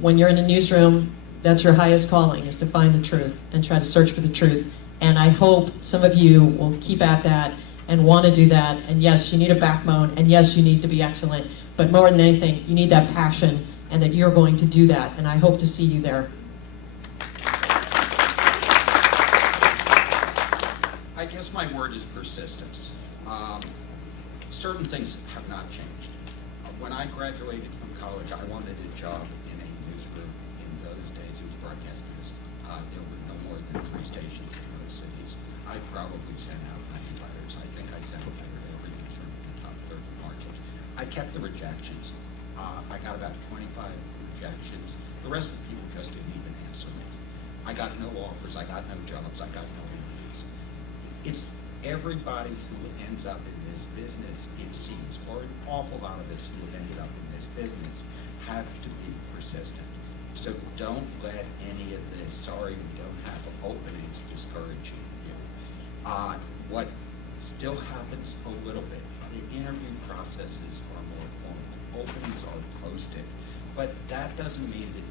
when you're in a newsroom, that's your highest calling, is to find the truth and try to search for the truth. And I hope some of you will keep at that and want to do that. And yes, you need a backbone, and yes, you need to be excellent, but more than anything, you need that passion and that you're going to do that. And I hope to see you there. I guess my word is persistence. Certain things have not changed. When I graduated from college, I wanted a job in a newsroom. In those days, it was broadcast news. There were no more than 3 stations in those cities. I probably sent out 90 letters. I think I sent a letter to every newsroom in the top 30 market. I kept the rejections. I got about 25 rejections. The rest of the people just didn't even answer me. I got no offers. I got no jobs. I got no interviews. It's everybody who ends up in this business, it seems, or an awful lot of us who have ended up in this business, have to be persistent. So don't let any of this, sorry, we don't have openings, discourage you. What still happens a little bit, the interview processes are more formal. Openings are posted, but that doesn't mean that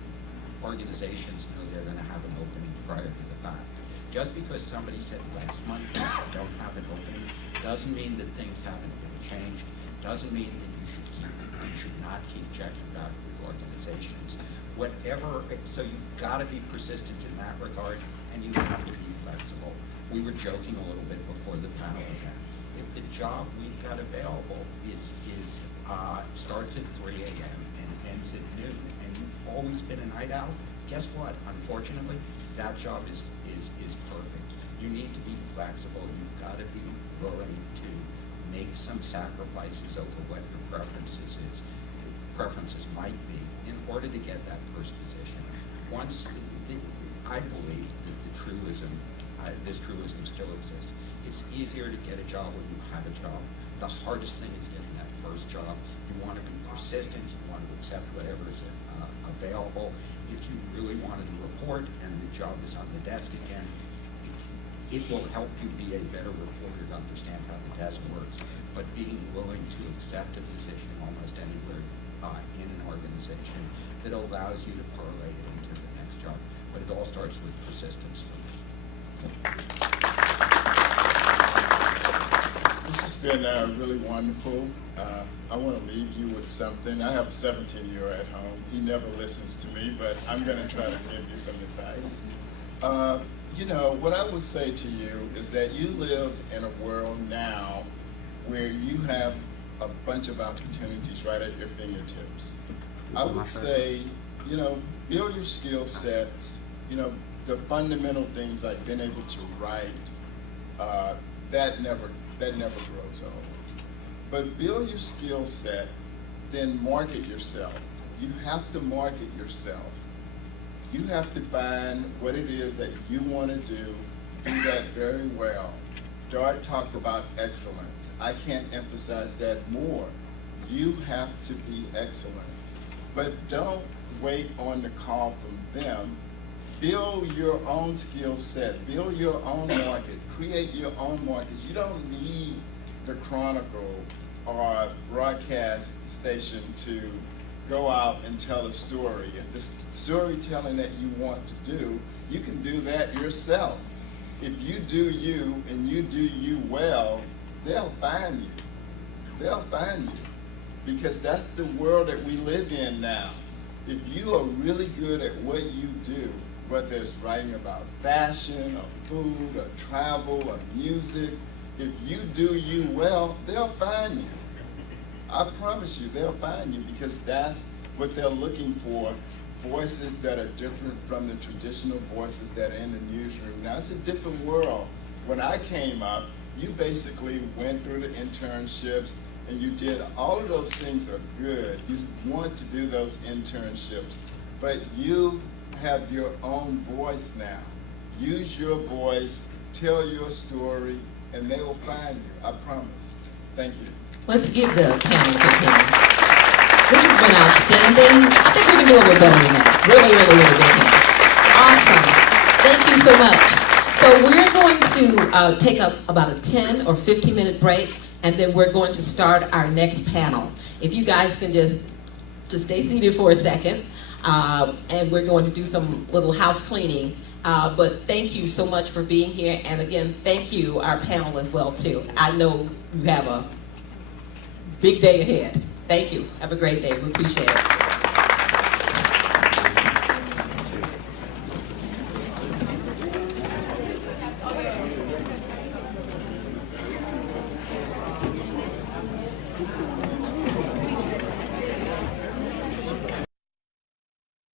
organizations know they're going to have an opening prior to the fact. Just because somebody said last month they don't have an opening doesn't mean that things haven't been changed. Doesn't mean that you should not keep checking back with organizations. So you've got to be persistent in that regard, and you have to be flexible. We were joking a little bit before the panel event. if the job we've got available starts at 3 a.m. and ends at noon, and you've always been a night owl, guess what? Unfortunately, that job is perfect. You need to be flexible. You've got to be willing to make some sacrifices over what your preferences might be in order to get that first position. I believe that this truism still exists. It's easier to get a job when you have a job. The hardest thing is getting that first job. You want to be persistent. You want to accept whatever is available. If you really wanted to report and the job is on the desk again, it will help you be a better reporter to understand how the desk works. But being willing to accept a position almost anywhere in an organization that allows you to parlay it into the next job. But it all starts with persistence. This has been really wonderful. I want to leave you with something. I have a 17-year-old at home. He never listens to me, but I'm going to try to give you some advice. You know, what I would say to you is that you live in a world now where you have a bunch of opportunities right at your fingertips. I would say, you know, build your skill sets, you know, the fundamental things like being able to write, that never grows old. But build your skill set, then market yourself. You have to market yourself. You have to find what it is that you want to do that very well. Dart talked about excellence. I can't emphasize that more. You have to be excellent. But don't wait on the call from them. Build your own skill set. Build your own market. Create your own markets. You don't need the Chronicle or broadcast station to go out and tell a story. If the storytelling that you want to do, you can do that yourself. If you do you and you do you well, they'll find you. They'll find you. Because that's the world that we live in now. If you are really good at what you do, whether it's writing about fashion or food or travel or music, if you do you well, they'll find you. I promise you, they'll find you because that's what they're looking for. Voices that are different from the traditional voices that are in the newsroom. Now, it's a different world. When I came up, you basically went through the internships and you did all of those things are good. You want to do those internships, but you have your own voice now. Use your voice, tell your story, and they will find you, I promise. Thank you. Let's give the panel a big hand. This has been outstanding. I think we can do a little better than that. Really, really, really big hand. Awesome. Thank you so much. So we're going to take up about a 10 or 15-minute break, and then we're going to start our next panel. If you guys can just stay seated for a second, and we're going to do some little house cleaning. But thank you so much for being here, and again, thank you, our panel as well, too. I know you have a big day ahead. Thank you. Have a great day. We appreciate it.